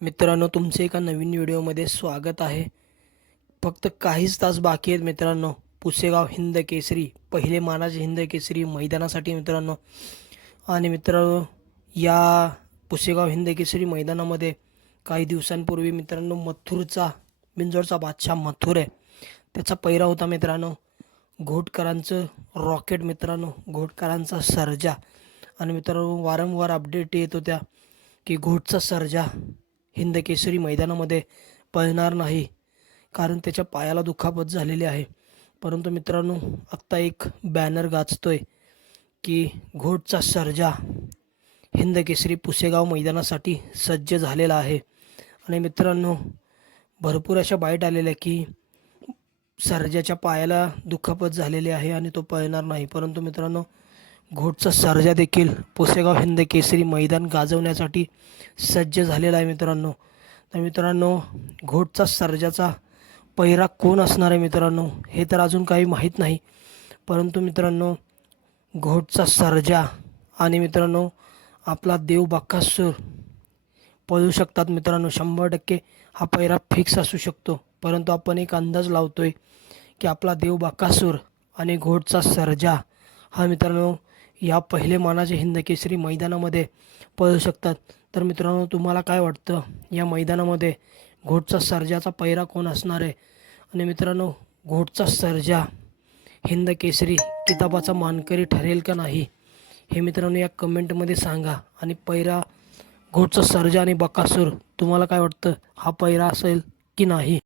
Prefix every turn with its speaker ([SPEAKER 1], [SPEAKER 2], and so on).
[SPEAKER 1] मित्रांनो तुमचे एका नवीन व्हिडिओमध्ये स्वागत आहे. फक्त काहीच तास बाकी आहेत मित्रांनो. पुसेगाव हिंद केसरी पहिले मानाचे हिंद केसरी मैदानासाठी मित्रांनो. आणि मित्रांनो या पुसेगाव हिंद केसरी मैदानामध्ये काही दिवसांपूर्वी मित्रांनो मथुरचा बिंजोडचा बादशाह मथुर आहे. त्याचा पैरा होता मित्रांनो. घोटकरांचं रॉकेट मित्रांनो घोटकरांचा सर्जा. आणि मित्रांनो वारंवार अपडेट येत होत्या की घोटचा सर्जा. हिंदकेसरी मैदानामध्ये पळणार नाही कारण त्याच्या पायाला दुखापत झालेली आहे. परंतु मित्रांनो आत्ता एक बॅनर गाजतोय की घोटचा सर्जा हिंदकेसरी पुसेगाव मैदानासाठी सज्ज झालेला आहे. आणि मित्रांनो भरपूर अशा बाईट आलेल्या की सर्जाच्या पायाला दुखापत झालेली आहे आणि तो पळणार नाही. परंतु मित्रांनो घोटचा सर्जा देखील पुसेगाव हिंद केसरी मैदान गाजवण्यासाठी सज्ज झालेला आहे मित्रांनो. तर मित्रांनो घोटचा सर्जाचा पैरा कोण असणार आहे मित्रांनो? हे तर अजून काही माहीत नाही. परंतु मित्रांनो घोटचा सर्जा आणि मित्रांनो आपला देव बक्कासूर पळू शकतात मित्रांनो. शंभर टक्के हा पैरा फिक्स असू शकतो. परंतु आपण एक अंदाज लावतोय की आपला देव बाक्कासूर आणि घोटचा सर्जा हा मित्रांनो या पहिले मानाचे हिंद केसरी मैदानामध्ये पळू शकतात. तर मित्रांनो तुम्हाला काय वाटतं? या मैदानामध्ये घोटचा सर्जाचा पैरा कोण असणार आहे? आणि मित्रांनो घोटचा सर्जा हिंद केसरी किताबाचा मानकरी ठरेल का नाही? हे मित्रांनो या कमेंटमध्ये सांगा. आणि पैरा घोटचा सर्जा आणि बकासूर तुम्हाला काय वाटतं? हा पैरा असेल की नाही?